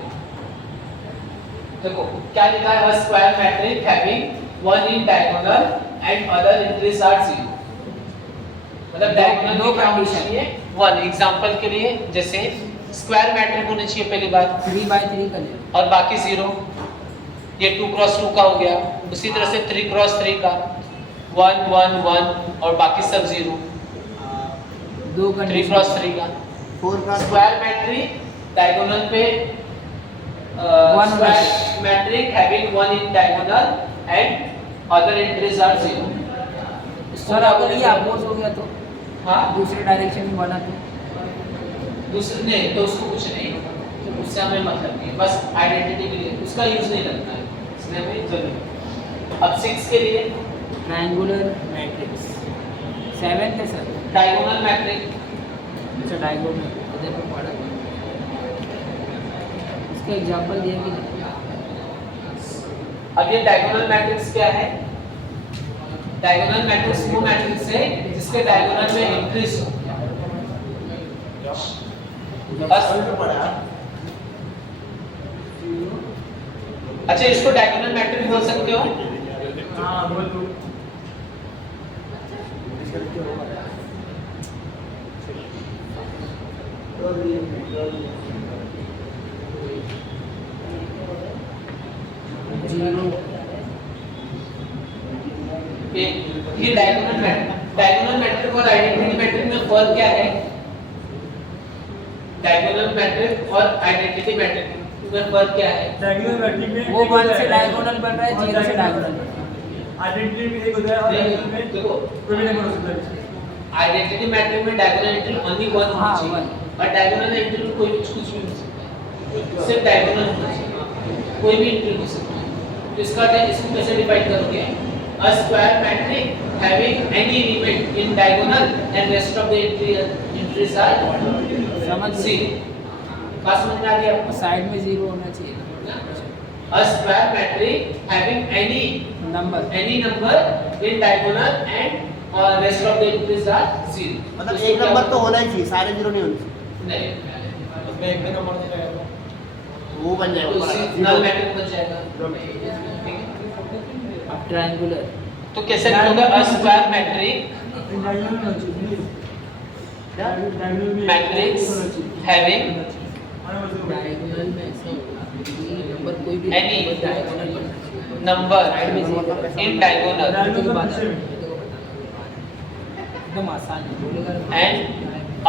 देखो क्या लिखा है, square matrix having one in diagonal and other entries are 0। मतलब डायगोनल दो में क्या होना condition। चाहिए, वन। एग्जांपल के लिए जैसे स्क्वायर मैट्रिक्स होना चाहिए पहली बात, 3/3 का ले और बाकी 0। ये 2 क्रॉस 2 का हो गया, उसी तरह से 3 क्रॉस 3 का 1 1 1 और बाकी सब 0। दो 3 कंडीशन क्रॉस 3 का 4 का स्क्वायर मैट्रिक्स डायगोनल पे One square matrix having one in diagonal and other entries are 0। Sir अगर ये अपोज हो गया तो हाँ, दूसरे डायरेक्शन में बना तो दूसरे नहीं तो उसको कुछ नहीं, तो उससे हमें मतलब नहीं, बस आइडेंटिटी के लिए उसका यूज नहीं लगता है, इसलिए हमें जरूर। अब 6 के लिए ट्रायंगुलर मैट्रिक्स 7 है सर। डायगोनल मैट्रिक्स, अच्छा डायगोनल उधर पे पढ़ा इसका एग्जांपल दिया कि नहीं? अब ये डायगोनल मैट्रिक्स क्या है, डायगोनल मैट्रिक्स वो मैट्रिक्स है जिसके डायगोनल में एंट्रीज हो। बस अच्छा, इसको डायगोनल मैट्रिक्स बोल सकते हो। हाँ बोल दो जीरो ये डायगोनल मैट्रिक्स और आइडेंटिटी मैट्रिक्स में फर्क क्या है, डायगोनल मैट्रिक्स और आइडेंटिटी मैट्रिक्स में फर्क क्या है। डायगोनल मैट्रिक्स में वो 1 से डायगोनल बन रहा है, 0 से डायगोनल बन रहा है। आइडेंटिटी में एक होता है और डायगोनल में देखो, कोई भी नंबर हो सकता है। आइडेंटिटी मैट्रिक्स में डायगोनल एंट्री ओनली वन हाँ, होनी चाहिए, one। और डायगोनल एंट्री में कोई कुछ भी हो सकता है, सिर्फ डायगोनल होना चाहिए, कोई भी एंट्री हो सकती है। तो इसको कैसे डिफाइन करोगे, a square matrix having any element in diagonal and rest of the entries are समझ 0। बात समझ में आ रही है आपको। साइड में 0 होना चाहिए ना A square matrix having any number number in diagonal and rest of the entries are 0। मतलब एक नंबर तो होना ही चाहिए, सारे 0 नहीं होने चाहिए। नहीं, वो बन तो जाएगा उसी नल मैट्रिक्स बन जाएगा। अब ट्रायंगुलर तो कैसे लिखोगे, a square matrix डायगोनल में होना चाहिए। डायगोनल में मैट्रिक्स हैविंग डायगोनल में ऐसा होगा कि नंबर कोई भी Any डायगोनल बनना चाहिए। नंबर साइड में 0 in diagonal एकदम आसान है बोलेगा and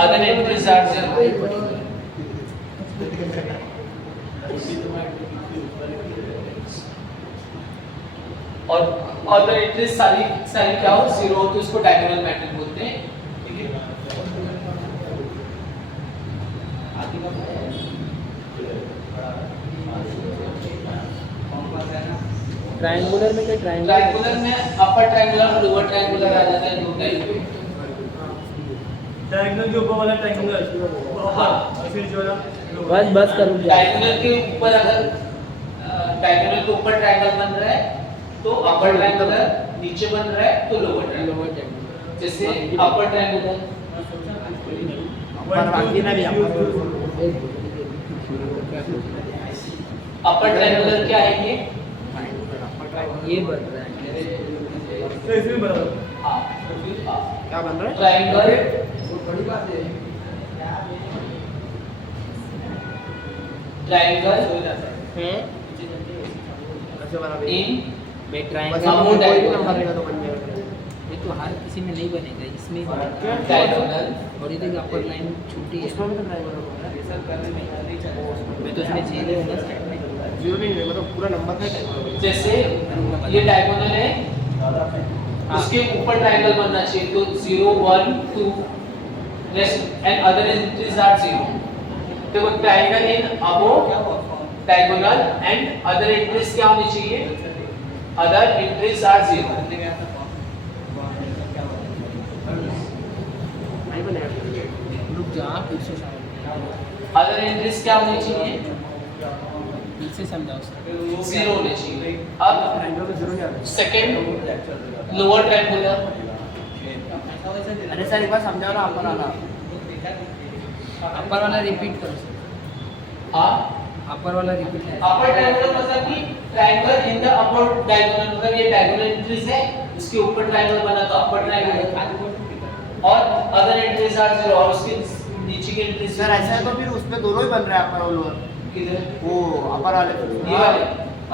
other entries are 0। और अदर एंट्रीज सारी क्या हो, 0 हो, तो इसको डायगोनल मैट्रिक्स बोलते हैं। ट्रायंगुलर में क्या ट्रायंगुलर में अपर ट्रायंगुलर और लोअर ट्रायंगुलर आ जाता है, दो टाइप के। डायगोनल के ऊपर वाला ट्रायंगुलर हाँ। फिर जो वाला बस करूँ डायगोनल के ऊपर अगर डायगोनल के ऊपर ट्रायंगल बन रहा है तो अपर ट्रायंगुलर, नीचे बन रहा है तो लोअर ट्रायंगुलर। जैसे अपर ट्रायंगुलर, अपर ट्रायंगुलर क्या है ये बन रहा है तो इसमें बता दो हाँ, क्या बन रहा है? ट्रायंगल है ऐसे बना दे। इन बे बस ट्रायंगल हम कोई भी diagonal नंबर रहेगा तो बन जाएगा। ये तो हर किसी में नहीं बनेगा, इसमें ही बनेगा। क्या? डायगोनल और ये देखिए अपर लाइन छोटी है उसमें भी तो ट्राई करोगे। मैं तो इसमें 0 है ना साइड में। 0 नहीं है, मतलब पूरा नंबर का टाइप। जैसे ये डायगोनल है, उसके ऊपर ट्रायंगल बनना चाहिए, तो 0 1 2 rest and other entries are 0। देखो triangle in above diagonal and other entries क्या होनी चाहिए, अदर एंट्रीज आर 0। जहाँ फिर से समझ अदर एंट्रीज क्या होनी चाहिए? फिर से समझाओ सर। 0 होनी चाहिए। अब ट्रायंगल में 0 नहीं आ रहा सेकंड लोअर ट्रायंगुलर अरे सर एक बार समझाओ ना अपर वाला। अपर वाला रिपीट करो सर। हाँ अपर वाला रिपीट करो। अपर ट्रायंगुलर मतलब कि triangle in the upper diagonal, मतलब ये डायगोनल एंट्रीज है, उसके ऊपर ट्रायंगल बना तो अपर ट्रायंगुलर, और अदर एंट्रीज आर 0 और उसके नीचे की एंट्रीज सर ऐसा है तो फिर उसमें दोनों ही बन रहा है अपर और लोअर। किधर? वो अपर वाले ये वाले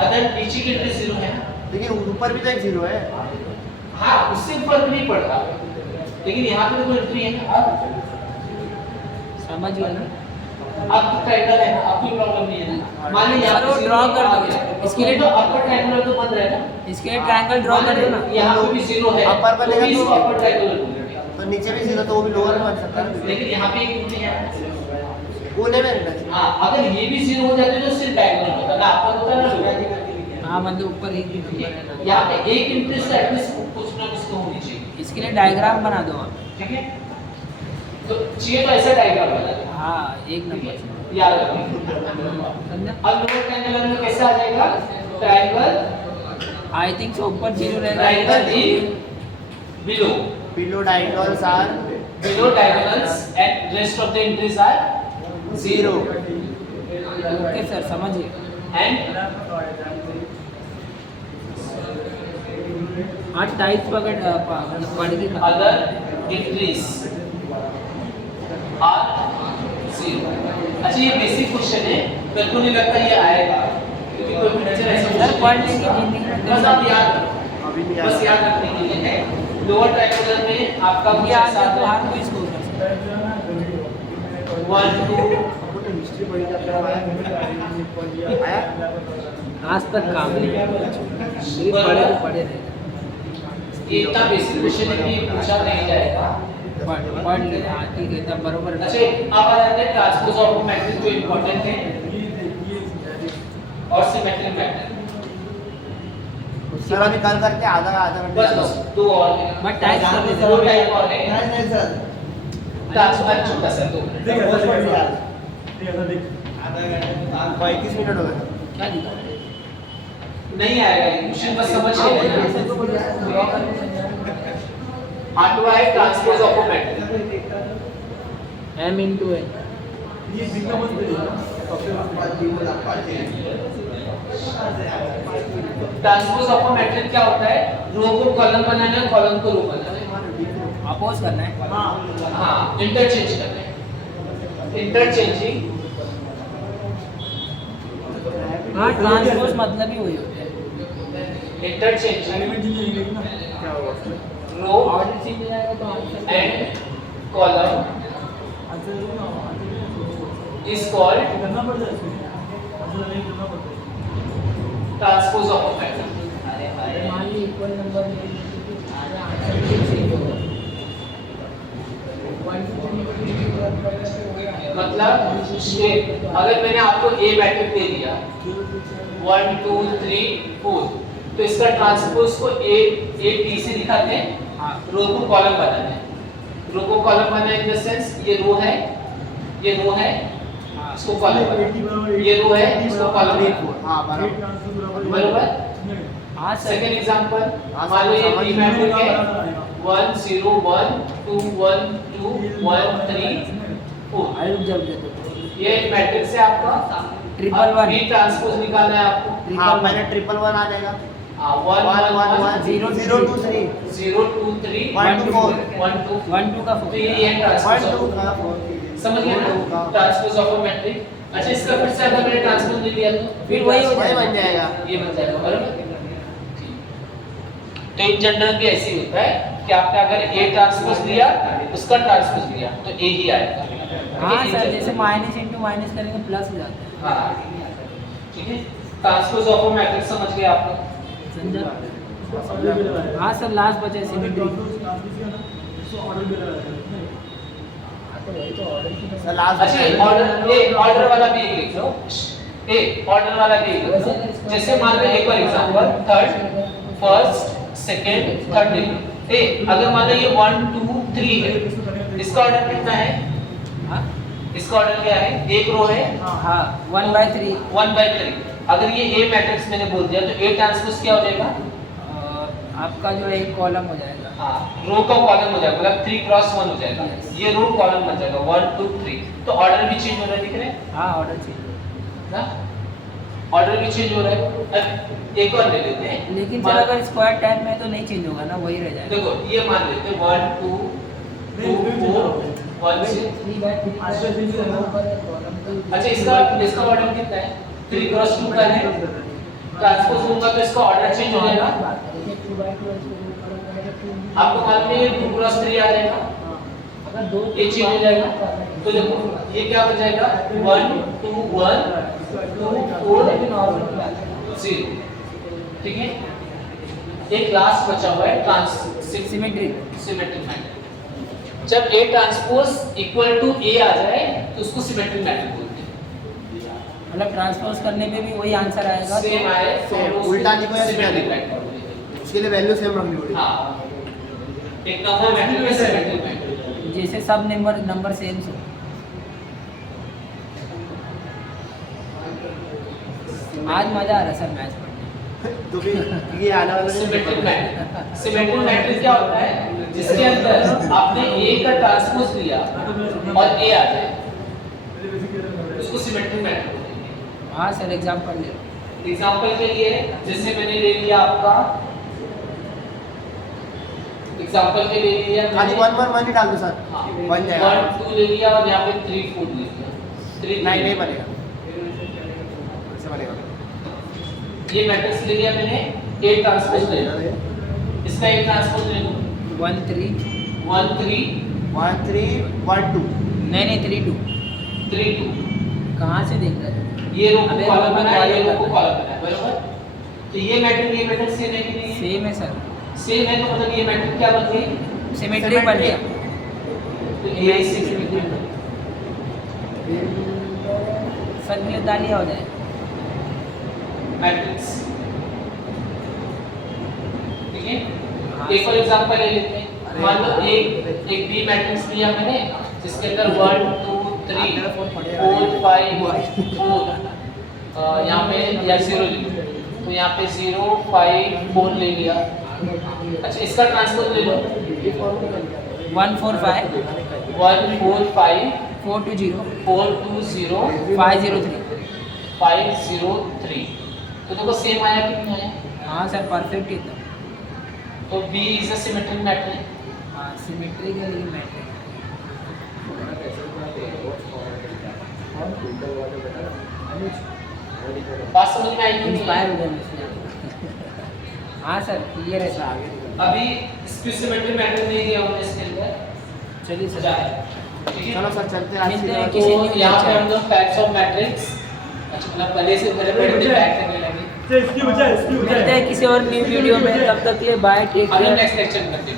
अदर नीचे की एंट्री 0 है ना? लेकिन ऊपर भी तो एक 0 है। हाँ उससे फर्क नहीं पड़ता, लेकिन यहाँ पे तो कोई एंट्री है ना। समझ गया ना? अब तो ट्रायंगल है ना, अब कोई प्रॉब्लम नहीं है ना। मान लीजिए सर, वो draw कर दो। इसके लिए तो अपर ट्रायंगुलर तो बन रहा है ना, इसके लिए ट्रायंगल ड्रॉ कर दो ना। यहाँ पे भी 0 है, अपर बनेगा तो भी तो- इसको अपर ट्रायंगुलर बोलेंगे। तो नीचे भी 0 तो वो भी लोअर बन सकता है। लेकिन यहाँ पे एक एंट्री है, कोने में रहना चाहिए। हाँ अगर ये भी 0 हो जाते तो सिर्फ डायगोनल होता ना, अपर होता ना lower। हाँ मतलब ऊपर एक भी नंबर है ना। यहाँ पे एक एंट्री तो एटलीस्ट कुछ ना कुछ तो होनी चाहिए, इसके लिए डायग्राम बना दो आप। ठीक है? तो चाहिए तो ऐसा डायग्राम बना दो, हाँ एक नंबर से। याद रखो। समझा? अब लोअर ट्रायंगुलर में कैसे आ जाएगा? ट्रायंगल आई थिंक सो ऊपर 0 रहेगा। Triangle in below, Below diagonals are below diagonals and rest of the entries are 0 okay sir समझिए। and हाँ टाइप्स पढ़ के other entries are 0। अच्छा ये बेसिक क्वेश्चन है, मेरे को नहीं लगता ये आएगा क्योंकि कोई भी टीचर ऐसा सर पढ़ लेंगे जिंदगी में। बस आप याद रखो, अभी नहीं बस आया। याद रखने के लिए है। लोअर ट्रायंगुलर में आपका कुछ ये आज ऐसा तो आता हर कोई स्कूल कर सकता है। है 1 2 हिस्ट्री पढ़ी जाती है। आया? आज तक काम नहीं किया। ये पढ़े तो पढ़े रहे। ये इतना बेसिक क्वेश्चन है कि ये पूछा नहीं जाएगा। पढ़ ले। हाँ ठीक है तब बरोबर। अच्छा अब आ जाते हैं ट्रांसपोज ऑफ मैट्रिक्स जो इंपॉर्टेंट है, और सिमेट्रिक मैट्रिक्स। सर अभी कल करके आधा घंटा बस बस दो और है। बट टाइप कर देते दो टाइप और है। नहीं सर ट्रांसपोज छोटा सा दो। देख ऐसा देख 35 मिनट हो गए। क्या दिखा? नहीं आएगा ये क्वेश्चन, बस समझ के लेना। आठवां है transpose of matrix. M into N। ये दिखना मत करिए ट्रांसपोज ऑफ मैट्रिक्स क्या होता है? रो को कॉलम बनाना है, कॉलम को रो बनाना है। अपोज करना है। हाँ इंटरचेंज करना है, इंटरचेंजिंग। हाँ ट्रांसपोज मतलब ही वही होता है। इंटरचेंजिंग एलिमेंट चेंज नहीं ना क्या होगा रो ऑर्डर चेंज हो जाएगा तो answer and column answer is called करना पड़ता है इसमें आंसर नहीं करना पड़ता है transpose of a pattern। मान ली इक्वल नंबर ले आंसर भी चेंज होगा। 1 2 3 मतलब अगर मैंने आपको A मैट्रिक्स दे दिया 1 2 3 4, तो इसका ट्रांसपोज को A T से दिखाते हैं। हाँ रो को कॉलम बनाना है, रो को column banana in the sense ये रो है, ये रो है, इसको कॉलम बनाना, ये रो है, इसको कॉलम बनाना। हाँ बराबर। बरोबर। हाँ सर। सेकंड एग्जांपल, हाँ, मान लो ये समझ B में मैट्रिक्स है 1 0 1 2 1 2 1 3 4। अरे रुक जाओ रुक जाओ। ये मैट्रिक्स है आपका। Triple one. B ट्रांसपोज निकालना है आपको। हाँ मैंने 111 आ जाएगा। हाँ 1 1 1 0 0 2 3 0 2 3 1 2 4 1 2 1 2 का तो 4। ये ट्रांसपोज 1 2 का 4 समझ गए ना? Transpose of a matrix. अच्छा इसका फिर से अगर मैंने ट्रांसपोज ले लिया तो फिर वही हो वही बन जाएगा। ये बन जाएगा। बराबर। तो इन जनरल भी ऐसे ही होता है कि आपने अगर A ट्रांसपोज लिया, उसका ट्रांसपोज लिया तो A ही आएगा। हाँ सर जैसे माइनस इंटू माइनस करेंगे प्लस हो जाता है। हाँ ठीक है। ट्रांसपोज ऑफ अ मैट्रिक्स समझ गए आप लोग? समझा? हाँ सर लास्ट बचा सिमेट्री। ऑर्डर भी लगा है सर लास्ट अच्छा ऑर्डर ऑर्डर वाला भी एक लिख लो। ऑर्डर वाला भी एक लिख लो। जैसे मान लो एक और example third first second third लिख लो। अगर मान लो ये 1 2 3 है, इसका ऑर्डर कितना है? इसका ऑर्डर क्या है? एक रो है, हाँ 1/3 1/3। अगर ये ए मैट्रिक्स मैंने बोल दिया तो ए ट्रांसपोज क्या हो जाएगा? आपका जो है एक कॉलम हो जाएगा। हाँ, रो का कॉलम हो जाएगा, मतलब 3 क्रॉस 1 हो जाएगा। Yes. ये रो कॉलम बन जाएगा 1 2 3। तो ऑर्डर भी चेंज हो रहा है, दिख रहे हैं हाँ ऑर्डर चाहिए। ना? ऑर्डर भी चेंज हो रहा है। अब एक और ले लेते हैं, लेकिन सर अगर स्क्वायर टाइप में तो नहीं चेंज होगा ना, वही रह जाएगा। देखो ये मान लेते हैं 1 2 2 4 1 से। अच्छा, इसका ऑर्डर कितना है? 3 क्रॉस 2 का है, ट्रांसपोज होगा तो इसका ऑर्डर चेंज हो जाएगा। आपको मालूम है 2 क्रॉस 3 आ जाएगा, ये चेंज हो जाएगा। तो देखो ये क्या बन जाएगा? 1 2 1 2 4 0। ठीक है, एक लास्ट बचा हुआ है सिमेट्रिक। Symmetric matrix. जब A transpose equal to A आ जाए तो उसको सिमेट्रिक मैट्रिक्स बोलते हैं। मतलब ट्रांसपोज करने पे भी वही आंसर आएगा। सेम आए, Same, उल्टा लिखो या सीधा सिमेट्रिक लिखो। मैट्रिक्स बोलते हैं। उसके लिए वैल्यू सेम रखनी पड़ेगी। हाँ, एक नंबर मैट्रिक्स है सिमेट्रिक मैट्रिक्स। जैसे सब नंबर सेम हो। आज मजा आ रहा है सर मैच पढ़ने। तो फिर ये आने वाला सिमेट्रिक मैट्रिक्स। सिमेट्रिक मैट्रिक्स क्या होता है? जिसके अंदर आपने A का ट्रांसपोज लिया और A आ जाए, उसको सिमेट्रिक मैट्रिक्स बोलते हैं। हाँ सर एग्जाम्पल ले लो। एग्जांपल के लिए जैसे मैंने ले लिया आपका, एग्जांपल के लिए लिया खाली 1 1 1 ही डाल दो सर। हाँ, 1 जाएगा। 1 2 ले लिया और यहाँ पे 3 4 ले लिया। 3 नहीं बनेगा, ऐसे बनेगा। ये मैट्रिक्स ले लिया मैंने, A ट्रांसपोज ले लिया, इसका A ट्रांसपोज ले लो 1 3 1 3 1 3 1 2। नहीं 3 2। 3 2। कहाँ से देख रहे हो? ये रो को अबे कॉलम रो को बनाया, ये रो कॉलम को कॉलम बनाया, बराबर? तो ये मैट्रिक्स सेम है कि नहीं? सेम है सर। सेम है तो मतलब ये मैट्रिक्स क्या बन गई? सिमेट्रिक बन गया। तो ये सिमेट्रिक सर ये दालिया हो जाए। मैट्रिक्स। ठीक है, एक और एग्जांपल ले लेते हैं। मान लो एक बी मैट्रिक्स लिया मैंने जिसके अंदर 1 2 3 4 5 4 यहाँ पे या 0 लिखो, तो यहाँ पे 0 5 4 ले लिया। अच्छा, इसका ट्रांसपोज ले लो 1 4 5 1 4 5 4 2 0 4 2 0 5 0 3। 5 0 3। तो देखो सेम आया कि नहीं आया? हाँ सर परफेक्ट एकदम। तो B is a symmetric matrix. हाँ सिमेट्रिक है लेकिन मैट्रिक। बात समझ में आई कि नहीं इंस्पायर आई? हो गया मुझसे। हाँ सर क्लियर है सर। अभी इसकी सिमेट्रिक मैट्रिक्स नहीं दिया हमने इसके अंदर, चलिए सजा सर। है। ठीक है, चलो सर चलते हैं आज मिलते की हैं बात। किसी तो new यहाँ पे lecture। हम लोग टाइप्स ऑफ मैट्रिक्स, अच्छा मतलब पहले से मेरे पेड़ पे बैक करने लगे। इसकी वजह मिलते हैं किसी और न्यू वीडियो में, तब तक के लिए बाय टेक हम लोग केयर। नेक्स्ट लेक्चर में करते हैं।